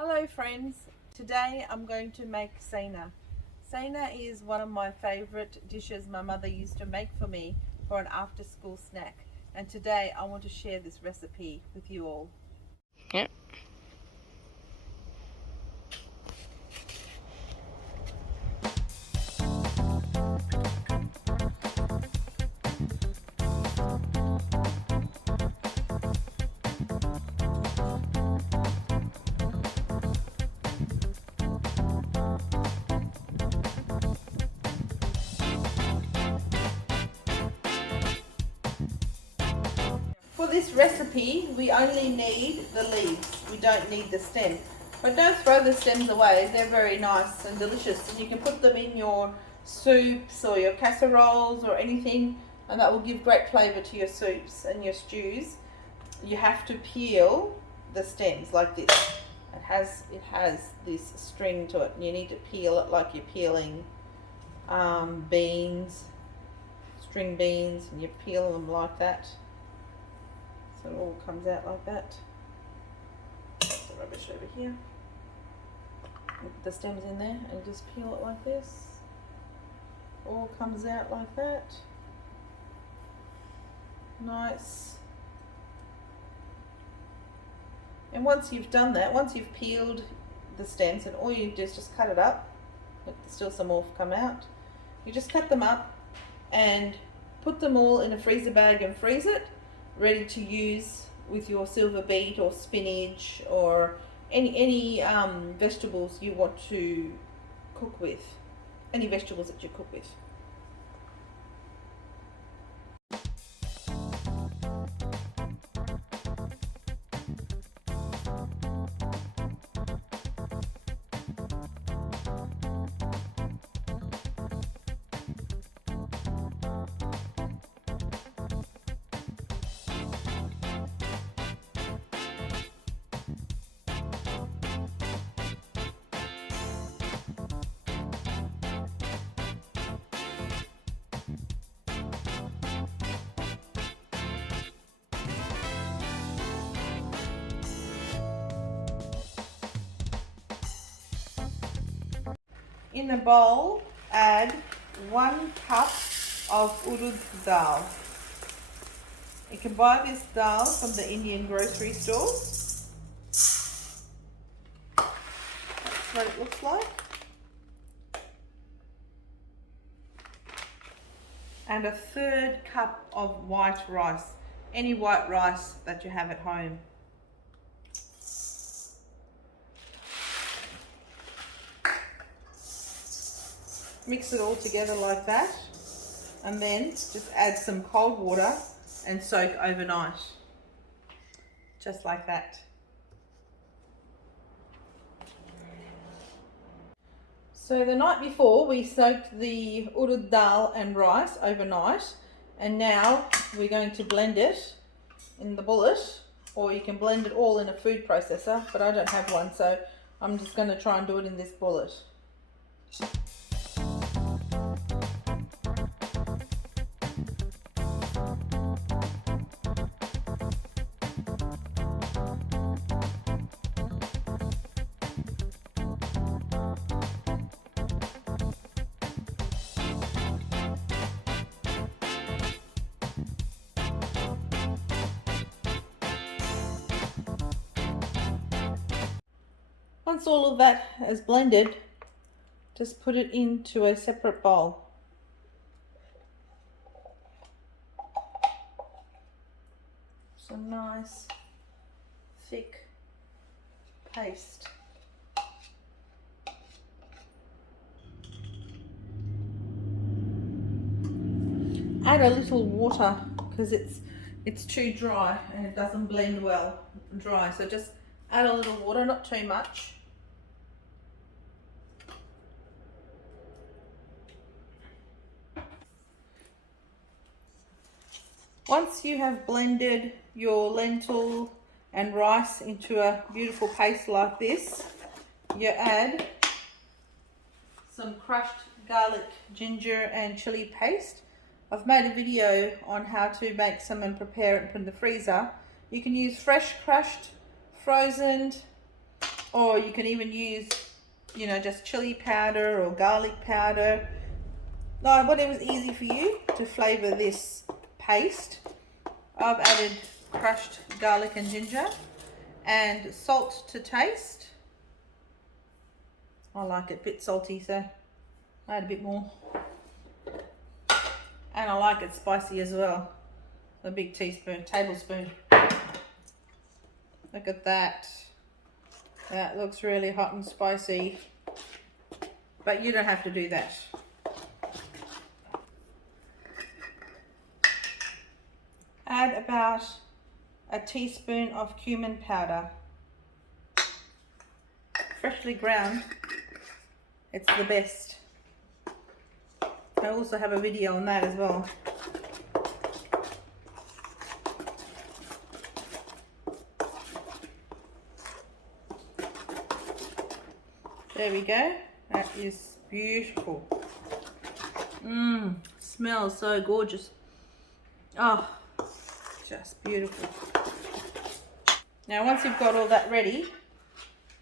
Hello friends, today I'm going to make Sena. Sena is one of my favorite dishes my mother used to make for me for an after school snack, and today I want to share this recipe with you all. Yep. For this recipe we only need the leaves, we don't need the stem. But don't throw the stems away, they're very nice and delicious, and you can put them in your soups or your casseroles or anything, and that will give great flavour to your soups and your stews. You have to peel the stems like this. It has this string to it, and you need to peel it like you're peeling beans, string beans, and you peel them like that. So it all comes out like that. Put the rubbish over here. Put the stems in there and just peel it like this. All comes out like that. Nice. And once you've done that, once you've peeled the stems, and all you do is just cut it up. Look, there's still some more come out. You just cut them up and put them all in a freezer bag and freeze it, ready to use with your silver beet or spinach or any vegetables you want to cook with. Any vegetables that you cook with. In a bowl, add 1 cup of urud dal. You can buy this dal from the Indian grocery stores. That's what it looks like. And a 1/3 cup of white rice, any white rice that you have at home. Mix it all together like that, and then just add some cold water and soak overnight, just like that. So the night before we soaked the urud dal and rice overnight, and now we're going to blend it in the bullet, or you can blend it all in a food processor, but I don't have one, so I'm just going to try and do it in this bullet. Once all of that is blended, just put it into a separate bowl. Some nice thick paste. Add a little water because it's too dry and it doesn't blend well dry, so just add a little water, not too much. Once you have blended your lentil and rice into a beautiful paste like this, you add some crushed garlic, ginger and chili paste. I've made a video on how to make some and prepare it and put in the freezer. You can use fresh crushed, frozen, or you can even use, you know, just chili powder or garlic powder. No, whatever's easy for you to flavour this paste. I've added crushed garlic and ginger and salt to taste. I like it a bit salty, so I add a bit more. And I like it spicy as well. A big tablespoon. Look at that. That looks really hot and spicy. But you don't have to do that. Add about a teaspoon of cumin powder. Freshly ground, it's the best. I also have a video on that as well. There we go. That is beautiful. Smells so gorgeous. Oh, just beautiful. Now once you've got all that ready,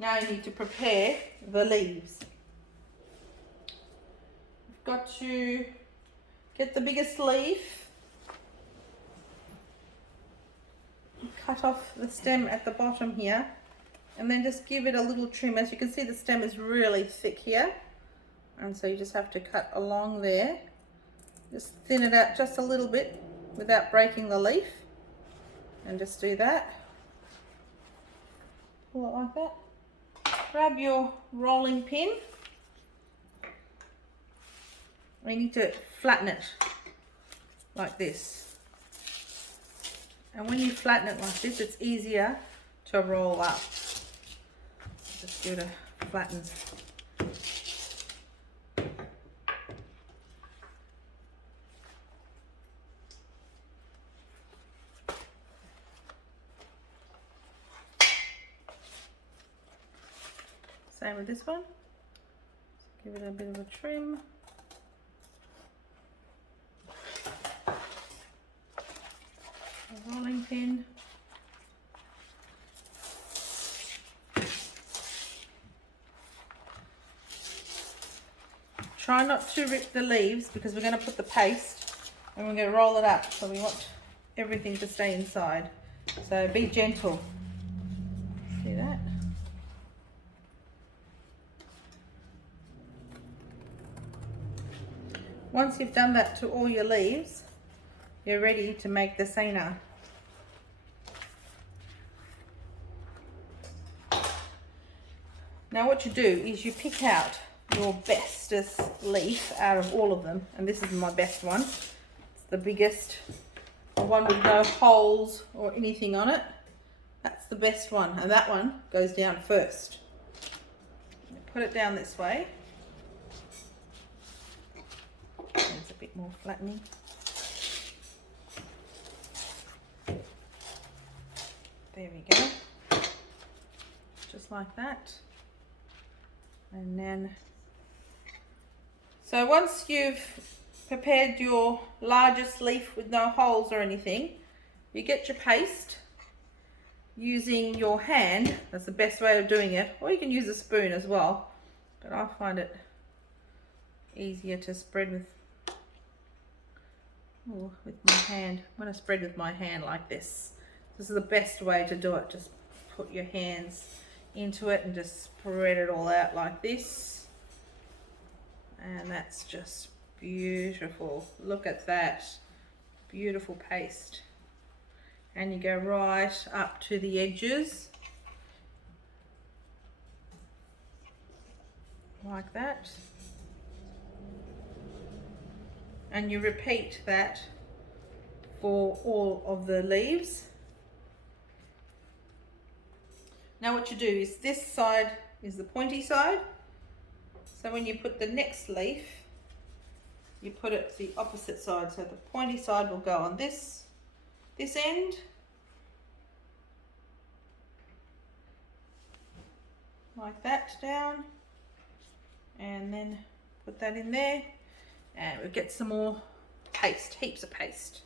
now you need to prepare the leaves. You've got to get the biggest leaf, cut off the stem at the bottom here, and then just give it a little trim. As you can see, the stem is really thick here, and so you just have to cut along there. Just thin it out just a little bit without breaking the leaf, and just do that. Pull it like that. Grab your rolling pin. We need to flatten it like this. And when you flatten it like this, it's easier to roll up. Just give it a flatten. Same with this one. Give it a bit of a trim. A rolling pin. Try not to rip the leaves because we're going to put the paste and we're going to roll it up. So we want everything to stay inside. So be gentle. See that? Once you've done that to all your leaves, you're ready to make the cena. Now what you do is you pick out your bestest leaf out of all of them, and this is my best one. It's the biggest, the one with no holes or anything on it. That's the best one, and that one goes down first. Put it down this way. There's a bit more flattening. There we go. Just like that. And then, so once you've prepared your largest leaf with no holes or anything, you get your paste using your hand. That's the best way of doing it. Or you can use a spoon as well. But I find it easier to spread with my hand. I'm going to spread with my hand like this. This is the best way to do it. Just put your hands into it and just spread it all out like this. And that's just beautiful. Look at that. Beautiful paste. And you go right up to the edges. Like that. And you repeat that for all of the leaves. Now what you do is this side is the pointy side. So when you put the next leaf, you put it the opposite side. So the pointy side will go on this end. Like that down. And then put that in there. And we'll get some more paste, heaps of paste.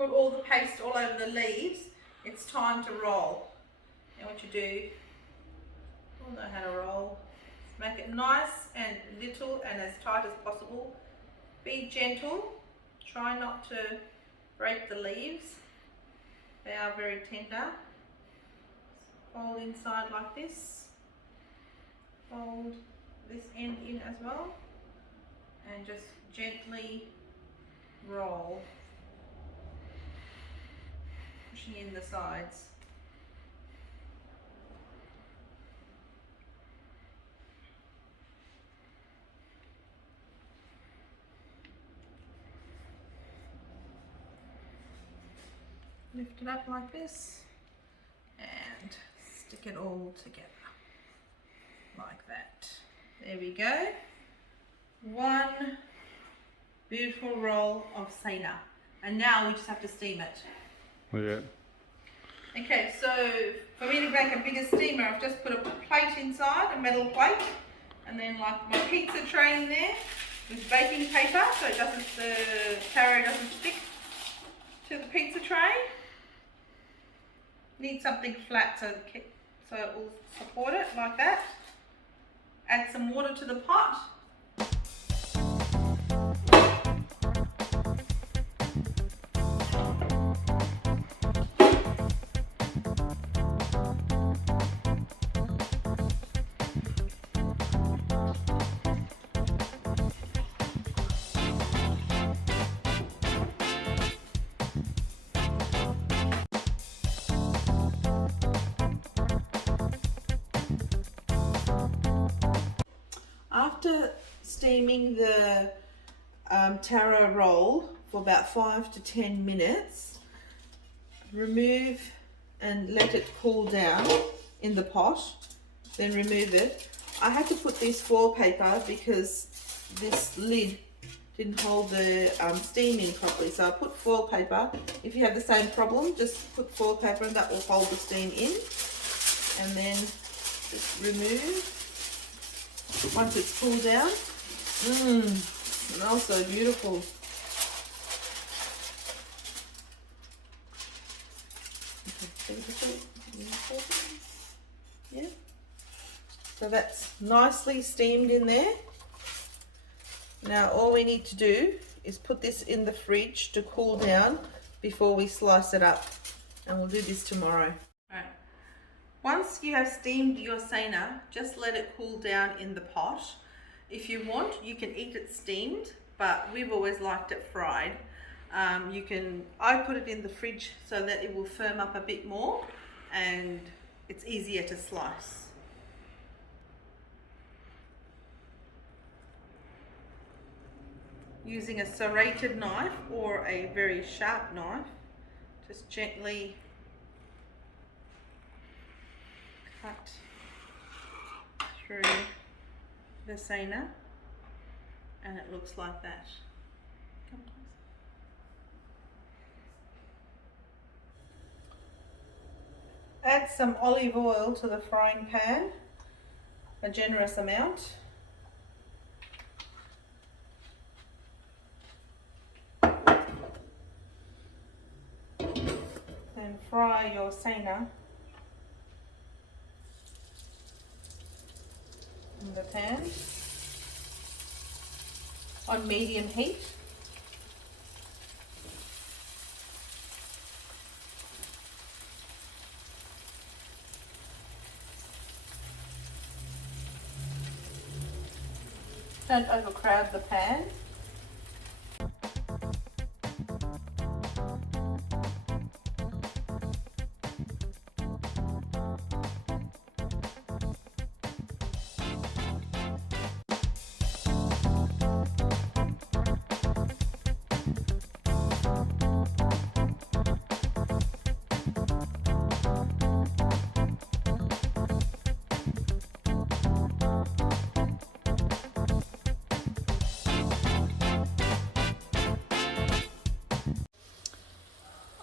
put all the paste all over the leaves, it's time to roll. And what you do, you all know how to roll. Make it nice and little and as tight as possible. Be gentle. Try not to break the leaves. They are very tender. Fold inside like this. Fold this end in as well. And just gently roll. Pushing in the sides. Lift it up like this and stick it all together like that. There we go. One beautiful roll of Sena. And now we just have to steam it. Yeah. Okay, so for me to make a bigger steamer, I've just put a plate inside, a metal plate, and then like my pizza tray in there with baking paper so it doesn't, the taro doesn't stick to the pizza tray. Need something flat so it will support it like that. Add some water to the pot. After steaming the taro roll for about 5 to 10 minutes, remove and let it cool down in the pot, then remove it. I had to put this foil paper because this lid didn't hold the steam in properly, so I put foil paper. If you have the same problem, just put foil paper and that will hold the steam in, and then just remove. Once it's cooled down, smells so beautiful. Yeah. So that's nicely steamed in there. Now all we need to do is put this in the fridge to cool down before we slice it up, and we'll do this tomorrow. Alright. Once you have steamed your Sena, just let it cool down in the pot. If you want, you can eat it steamed, but we've always liked it fried. I put it in the fridge so that it will firm up a bit more and it's easier to slice. Using a serrated knife or a very sharp knife, just gently cut through the Sena, and it looks like that. Come close. Add some olive oil to the frying pan, a generous amount. Then fry your Sena in the pan on medium heat. Don't overcrowd the pan.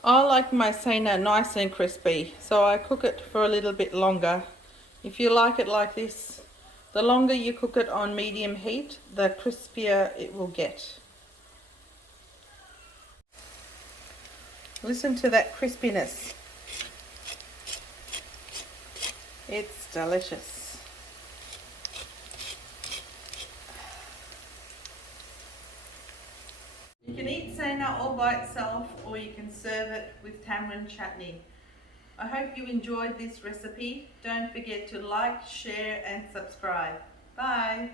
I like my Sena nice and crispy, so I cook it for a little bit longer. If you like it like this, the longer you cook it on medium heat, the crispier it will get. Listen to that crispiness. It's delicious. You can eat Sana all by itself, or you can serve it with tamarind chutney. I hope you enjoyed this recipe. Don't forget to like, share and subscribe. Bye.